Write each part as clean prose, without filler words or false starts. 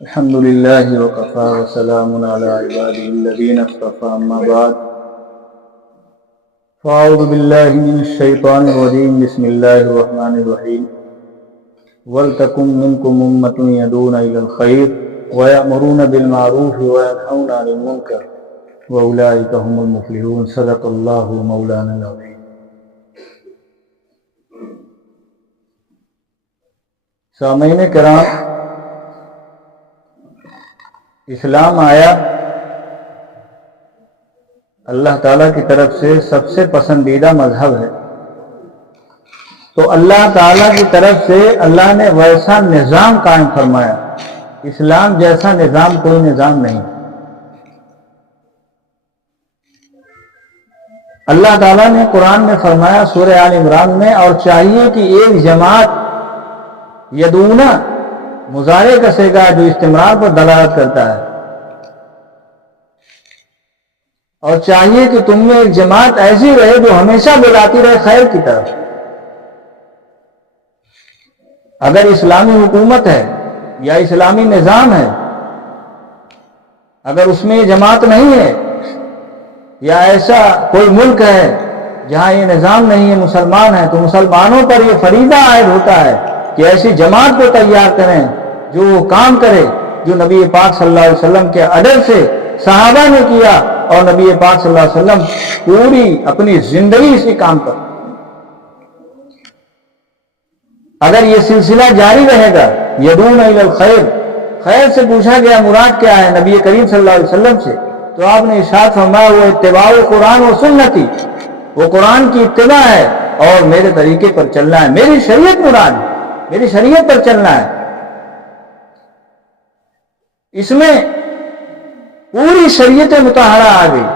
الحمد لله وكفى وسلام على عباده الذين اصطفى أما بعد فأعوذ بالله من الشيطان الرجيم بسم الله الرحمن الرحيم ولتكن منكم أمة يدعون إلى الخير ويأمرون بالمعروف وينهون عن المنكر وأولئك هم المفلحون صدق الله مولانا العظيم۔ سامعین کرام، اسلام آیا اللہ تعالیٰ کی طرف سے سب سے پسندیدہ مذہب ہے، تو اللہ تعالیٰ کی طرف سے اللہ نے ویسا نظام قائم فرمایا، اسلام جیسا نظام کوئی نظام نہیں۔ اللہ تعالیٰ نے قرآن میں فرمایا سورہ آل عمران میں، اور چاہیے کہ ایک جماعت یدونا مضارع کا صیغہ جو استمرار پر دلالت کرتا ہے، اور چاہیے کہ تم میں ایک جماعت ایسی رہے جو ہمیشہ بلاتی رہے خیر کی طرف۔ اگر اسلامی حکومت ہے یا اسلامی نظام ہے، اگر اس میں یہ جماعت نہیں ہے، یا ایسا کوئی ملک ہے جہاں یہ نظام نہیں ہے، مسلمان ہے، تو مسلمانوں پر یہ فریضہ عائد ہوتا ہے کہ ایسی جماعت کو تیار کریں جو وہ کام کرے جو نبی پاک صلی اللہ علیہ وسلم کے ادب سے صحابہ نے کیا، اور نبی پاک صلی اللہ علیہ وسلم پوری اپنی زندگی اسی کام پر۔ اگر یہ سلسلہ جاری رہے گا، یدعون الی الخیر، خیر سے پوچھا گیا مراد کیا ہے نبی کریم صلی اللہ علیہ وسلم سے، تو آپ نے ارشاد فرمایا وہ اتباع قرآن و سنتی، وہ قرآن کی اتباع ہے اور میرے طریقے پر چلنا ہے، میری شریعت مراد ہے، میری شریعت پر چلنا ہے۔ اس میں پوری شریعت مطہرہ آ گئی۔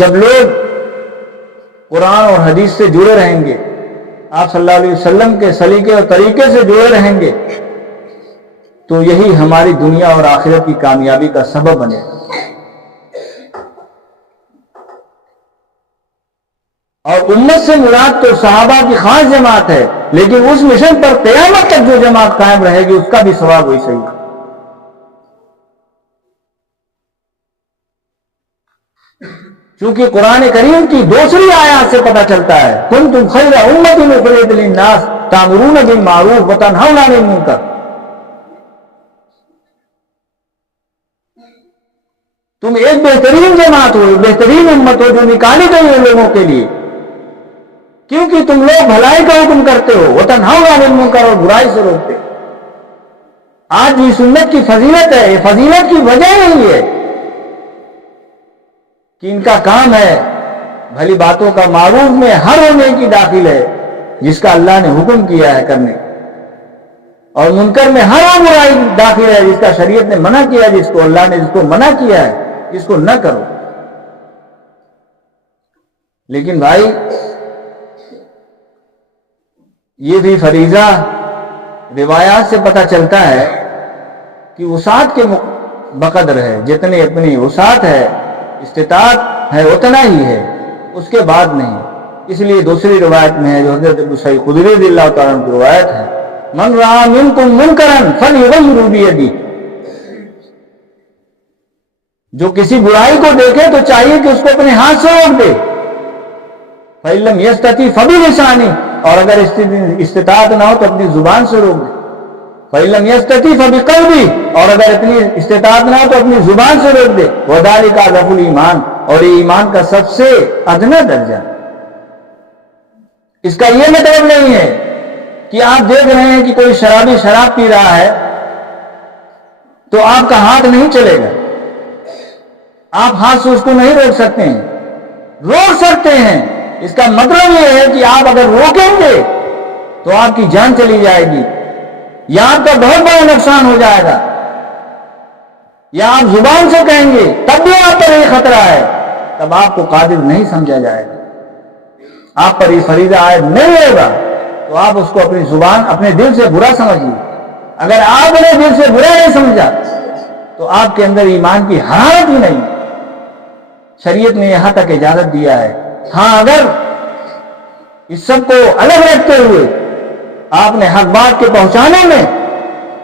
جب لوگ قرآن اور حدیث سے جڑے رہیں گے، آپ صلی اللہ علیہ وسلم کے سلیقے اور طریقے سے جڑے رہیں گے، تو یہی ہماری دنیا اور آخرت کی کامیابی کا سبب بنے۔ اور امت سے مراد تو صحابہ کی خاص جماعت ہے، لیکن اس مشن پر قیامت تک جو جماعت قائم رہے گی اس کا بھی ثواب وہی صحیح ہے۔ چونکہ قرآن کریم کی دوسری آیات سے پتہ چلتا ہے کنتم خیر امۃ اخرجت للناس تأمرون بالمعروف وتنہون عن المنکر، تم ایک بہترین جماعت ہو، ایک بہترین امت ہو جو نکالی گئی ہے لوگوں کے لیے، کیونکہ تم لوگ بھلائی کا حکم کرتے ہو، وتنہون عن المنکر، اور برائی سے روکتے ہو۔ آج یہ سنت کی فضیلت ہے، یہ فضیلت کی وجہ نہیں ہے کہ ان کا کام ہے بھلی باتوں کا معروف میں ہر ہونے کی داخل ہے جس کا اللہ نے حکم کیا ہے کرنے، اور منکر میں ہر وہ برائی داخل ہے جس کا شریعت نے منع کیا ہے، جس کو اللہ نے جس کو منع کیا ہے جس کو نہ کرو۔ لیکن بھائی یہ بھی فریضہ روایات سے پتہ چلتا ہے کہ وسعت کے بقدر ہے، جتنی اپنی وسعت ہے استطاعت ہے اتنا ہی ہے، اس کے بعد نہیں۔ اس لیے دوسری روایت میں ہے جو حضرت ابو سعید خدری رضی اللہ تعالیٰ عنہ کی روایت ہے، من رأى منکم منکرا فلیغیرہ بیدہ، جو کسی برائی کو دیکھے تو چاہیے کہ اس کو اپنے ہاتھ سے روک دے، فإن لم یستطع فبلسانہ، اور اگر استطاعت نہ ہو تو اپنی زبان سے روک دے، فإن لم یستطع فبقلبہ، اور اگر اتنی استطاعت نہ ہو تو اپنی زبان سے روک دے، وذلک اضعف الایمان، اور یہ ایمان کا سب سے ادنا درجہ۔ اس کا یہ مطلب نہیں ہے کہ آپ دیکھ رہے ہیں کہ کوئی شرابی شراب پی رہا ہے تو آپ کا ہاتھ نہیں چلے گا، آپ ہاتھ سے اس کو نہیں روک سکتے ہیں، روک سکتے ہیں۔ اس کا مطلب یہ ہے کہ آپ اگر روکیں گے تو آپ کی جان چلی جائے گی، یا آپ کا بہت بڑا نقصان ہو جائے گا، یا آپ زبان سے کہیں گے تب بھی آپ پر یہ خطرہ ہے، تب آپ کو قادر نہیں سمجھا جائے گا، آپ پر یہ فریضہ عائد نہیں ہوگا، تو آپ اس کو اپنی زبان اپنے دل سے برا سمجھیے۔ اگر آپ نے دل سے برا نہیں سمجھا تو آپ کے اندر ایمان کی حرارت ہی نہیں۔ شریعت نے یہاں تک اجازت دیا ہے، ہاں اگر اس سب کو الگ رکھتے ہوئے آپ نے حق بات کے پہنچانے میں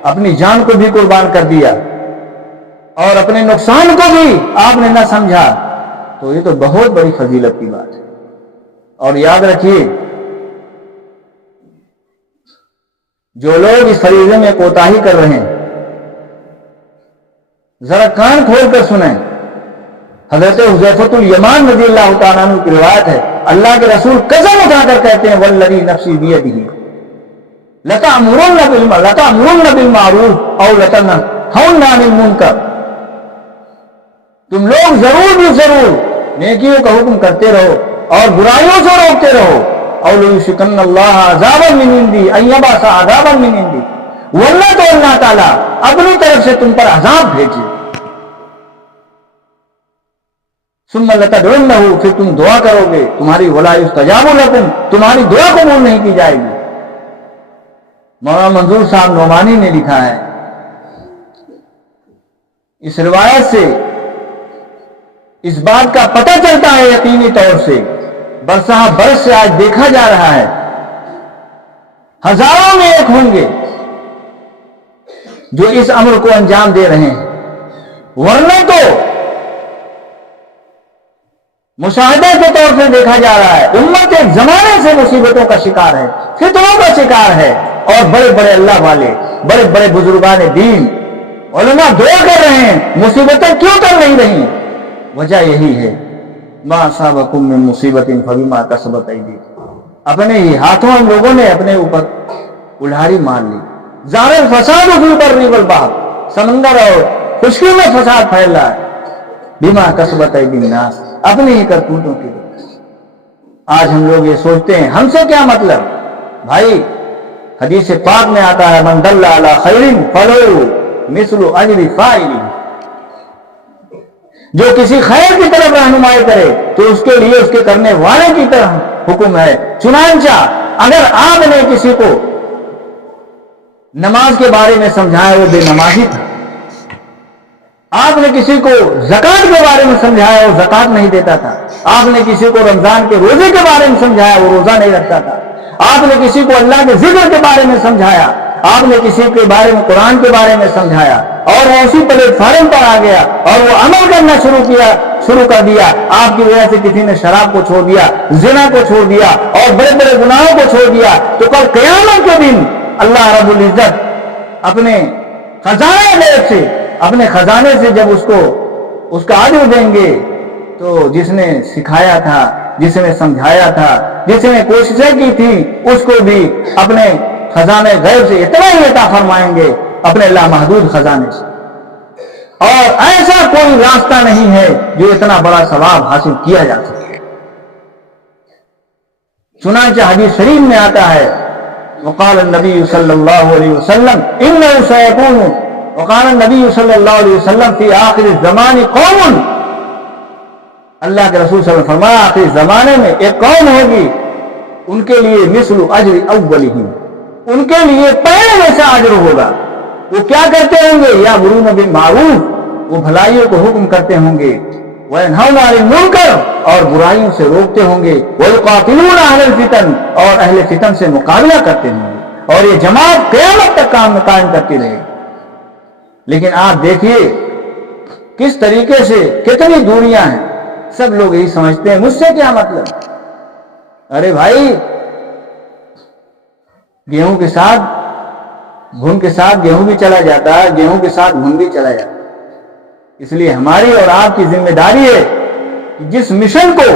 اپنی جان کو بھی قربان کر دیا اور اپنے نقصان کو بھی آپ نے نہ سمجھا، تو یہ تو بہت بڑی فضیلت کی بات ہے۔ اور یاد رکھیے، جو لوگ اس فریضے میں کوتاہی کر رہے ہیں، ذرا کان کھول کر سنیں۔ حضرت حذیفہ الیمان رضی اللہ تعالیٰ عنہ کی روایت ہے، اللہ کے رسول قسم اٹھا کر کہتے ہیں، والذی نفسی بیدہ لتأمرن بالمعروف او لتنہون عن المنکر، تم لوگ ضرور بھی ضرور نیکیوں کا حکم کرتے رہو اور برائیوں سے روکتے رہو، او لیشکن اللہ عذابا من عندی ان یبعث عذابا من عندی، ورنہ تو اللہ تعالیٰ اپنی طرف سے تم پر عذاب بھیجے۔ ثم لتدعونہ، پھر تم دعا کرو گے، تمہاری ولا یستجاب لکم، تمہاری دعا قبول نہیں کی جائے گی۔ مولانا منظور صاحب نعمانی نے لکھا ہے، اس روایت سے اس بات کا پتہ چلتا ہے یقینی طور سے، برسہ برس سے آج دیکھا جا رہا ہے، ہزاروں میں ایک ہوں گے جو اس امر کو انجام دے رہے ہیں، ورنہ تو مشاہدے کے طور سے دیکھا جا رہا ہے امت ایک زمانے سے مصیبتوں کا شکار ہے، فتنوں کا شکار ہے، اور بڑے بڑے اللہ والے، بڑے بڑے بزرگان دین، علماء دعا کر رہے ہیں، مصیبتیں کیوں کر نہیں رہی؟ وجہ یہی ہے، ما اصابکم من مصیبت فبما کسبت ایدیکم، اپنے ہی ہاتھوں ہم لوگوں نے اپنے اوپر کلہاڑی مار لی۔ ظاہر الفساد فی البر والبحر، سمندر اور خشکی میں فساد پھیل رہا ہے، بما کسبت ایدی الناس، اپنے ہی کرتوتوں کے لیے۔ آج ہم لوگ یہ سوچتے ہیں ہم سے کیا مطلب؟ بھائی حدیث پاک میں آتا ہے، من دل علی خیر فلہ مثل اجر فاعلہ، جو کسی خیر کی طرف رہنمائی کرے تو اس کے لیے اس کے کرنے والے کی طرف حکم ہے۔ چنانچہ اگر آپ نے کسی کو نماز کے بارے میں سمجھایا وہ بے نمازی تھا، آپ نے کسی کو زکات کے بارے میں سمجھایا وہ زکات نہیں دیتا تھا، آپ نے کسی کو رمضان کے روزے کے بارے میں سمجھایا وہ روزہ نہیں رکھتا تھا، آپ نے کسی کو اللہ کے ذکر کے بارے میں سمجھایا، آپ نے کسی کے بارے میں قرآن کے بارے میں سمجھایا، اور وہ اسی پلیٹ فارم پر آ گیا اور وہ عمل کرنا شروع کر دیا، آپ کی وجہ سے کسی نے شراب کو چھوڑ دیا، زنا کو چھوڑ دیا اور بڑے بڑے گناہوں کو چھوڑ دیا، تو کل قیامت کے دن اللہ رب العزت اپنے خزانے سے جب اس کا اجر دیں گے، تو جس نے سکھایا تھا، جس نے سمجھایا تھا، جس نے کوششیں کی تھی، اس کو بھی اپنے خزانے غیب سے اتنا ہی عطا فرمائیں گے، اپنے لامحدود خزانے سے۔ اور ایسا کوئی راستہ نہیں ہے جو اتنا بڑا ثواب حاصل کیا جا سکے۔ چنانچہ حدیث شریف میں آتا ہے، وقال النبی صلی اللہ علیہ وسلم انہ سیکون، وقال النبی صلی اللہ علیہ وسلم فی آخر الزمان قوم، اللہ کے رسول صلی اللہ علیہ وسلم فرمایا آخری زمانے میں ایک قوم ہوگی، ان کے لیے مثل اجر اولہم، ان کے لیے پہلے جیسا اجر ہوگا۔ وہ کیا کرتے ہوں گے؟ یامرون بالمعروف، وہ بھلائیوں کو حکم کرتے ہوں گے، وینہون عن المنکر، اور برائیوں سے روکتے ہوں گے، ویقاتلون اہل الفتن، اور اہل فتن سے مقابلہ کرتے ہوں گے، اور یہ جماعت قیامت تک قائم کرتی رہے گی۔ لیکن آپ دیکھیے کس طریقے سے کتنی دوریاں ہیں، سب لوگ یہی سمجھتے ہیں مجھ سے کیا مطلب؟ ارے بھائی، گیہوں کے ساتھ گھن کے ساتھ گیہوں بھی چلا جاتا ہے، گیہوں کے ساتھ گھن بھی چلا جاتا ہے۔ اس لیے ہماری اور آپ کی ذمہ داری ہے کہ جس مشن کو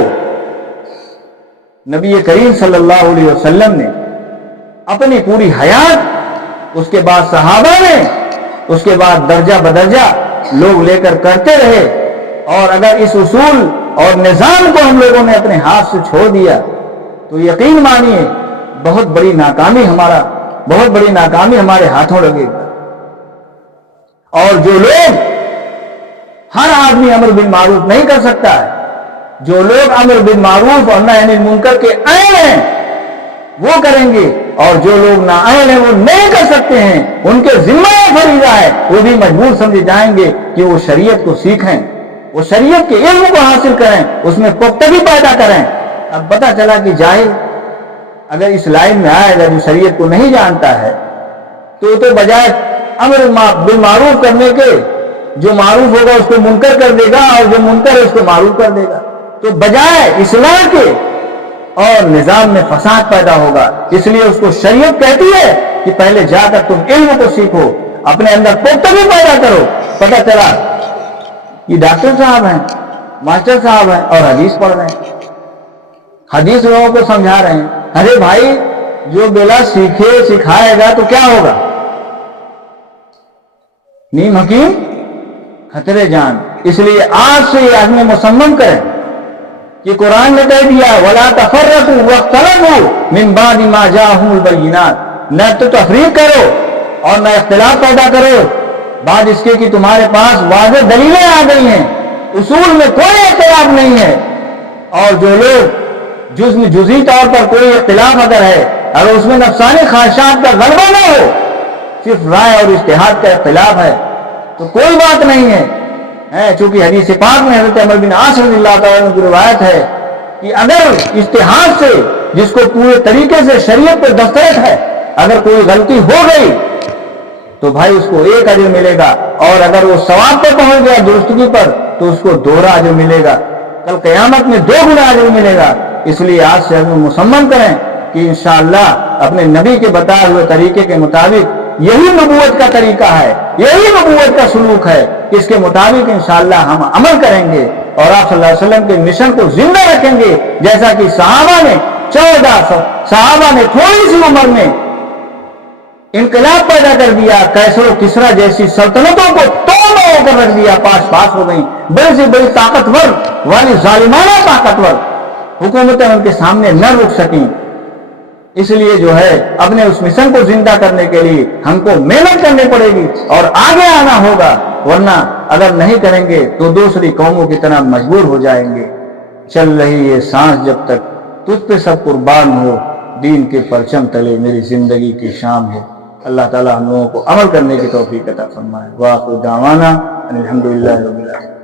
نبی کریم صلی اللہ علیہ وسلم نے اپنی پوری حیات، اس کے بعد صحابہ نے، اس کے بعد درجہ بدرجہ لوگ لے کر کرتے رہے، اور اگر اس اصول اور نظام کو ہم لوگوں نے اپنے ہاتھ سے چھوڑ دیا تو یقین مانیے بہت بڑی ناکامی ہمارے ہاتھوں لگے گی۔ اور جو لوگ، ہر آدمی امر بالمعروف نہیں کر سکتا ہے، جو لوگ امر بالمعروف اور نہی عن المنکر کے اہل ہیں وہ کریں گے، اور جو لوگ نااہل ہیں وہ نہیں کر سکتے ہیں، ان کے ذمہ فریضہ ہے، وہ بھی مجبور سمجھے جائیں گے کہ وہ شریعت کو سیکھیں، وہ شریعت کے علم کو حاصل کریں، اس میں پختگی پیدا کریں۔ اب پتہ چلا کہ جاہل اگر اس لائن میں آئے گا جو شریعت کو نہیں جانتا ہے، تو بجائے امر بالمعروف کرنے کے، جو معروف ہوگا اس کو منکر کر دے گا، اور جو منکر ہے اس کو معروف کر دے گا. تو بجائے اصلاح کے اور نظام میں فساد پیدا ہوگا. اس لیے اس کو شریعت کہتی ہے کہ پہلے جا کر تم علم کو سیکھو، اپنے اندر پختگی پیدا کرو. پتہ چلا یہ ڈاکٹر صاحب ہیں، ماسٹر صاحب ہیں اور حدیث پڑھ رہے ہیں، حدیث لوگوں کو سمجھا رہے ہیں. ارے بھائی، جو بلا سیکھے سکھائے گا تو کیا ہوگا؟ نیم حکیم خطرے جان. اس لیے آج سے یہ عزم مصمم کریں کہ قرآن نے کہہ دیا وَلَا تَفَرَّقُوا وَاخْتَلَفُوا مِن بَعْدِ مَا جَاءَهُمُ الْبَيِّنَاتُ. نہ تو تفریق کرو اور نہ اختلاف پیدا کرو بعد اس کے کہ تمہارے پاس واضح دلیلیں آ گئی ہیں. اصول میں کوئی اختلاف نہیں ہے، اور جو لوگ جزئی طور پر کوئی اختلاف اگر ہے، اگر اس میں نفسانی خواہشات کا غلبہ نہ ہو، صرف رائے اور اجتہاد کا اختلاف ہے، تو کوئی بات نہیں ہے. چونکہ حدیث پاک میں حضرت عمر بن عاص رضی اللہ تعالیٰ عنہ کی روایت ہے کہ اگر اجتہاد سے، جس کو پورے طریقے سے شریعت پہ دستخط ہے، اگر کوئی غلطی ہو گئی تو بھائی اس کو ایک اجر ملے گا، اور اگر وہ ثواب پہ پہنچ گیا درستگی پر تو اس کو دوہرا اجر ملے گا. کل قیامت میں 2 گنا اجر ملے گا. اس لیے آج سے ہم مصمم کریں کہ انشاءاللہ اپنے نبی کے بتائے ہوئے طریقے کے مطابق، یہی نبوت کا طریقہ ہے، یہی نبوت کا سلوک ہے، اس کے مطابق انشاءاللہ ہم عمل کریں گے اور آپ صلی اللہ علیہ وسلم کے مشن کو زندہ رکھیں گے. جیسا کہ صحابہ نے 14 صحابہ نے تھوڑی سی عمر میں انقلاب پیدا کر دیا، کیسر و کسرا جیسی سلطنتوں کو توڑ کر رکھ دیا، پاس ہو گئی. بڑی سے بڑی طاقتور والی ظالمانہ طاقتور حکومتیں ان کے سامنے نہ رک سکیں. اس لیے جو ہے اپنے اس مشن کو زندہ کرنے کے لیے ہم کو محنت کرنی پڑے گی اور آگے آنا ہوگا، ورنہ اگر نہیں کریں گے تو دوسری قوموں کی طرح مجبور ہو جائیں گے. چل رہی یہ سانس جب تک تجھ پہ سب قربان ہو، دین کے پرچم تلے میری زندگی کی شام ہو. اللہ تعالی ہم لوگوں کو عمل کرنے کی توفیق عطا فرمائے. وآخر دعوانا الحمدللہ رب العالمین.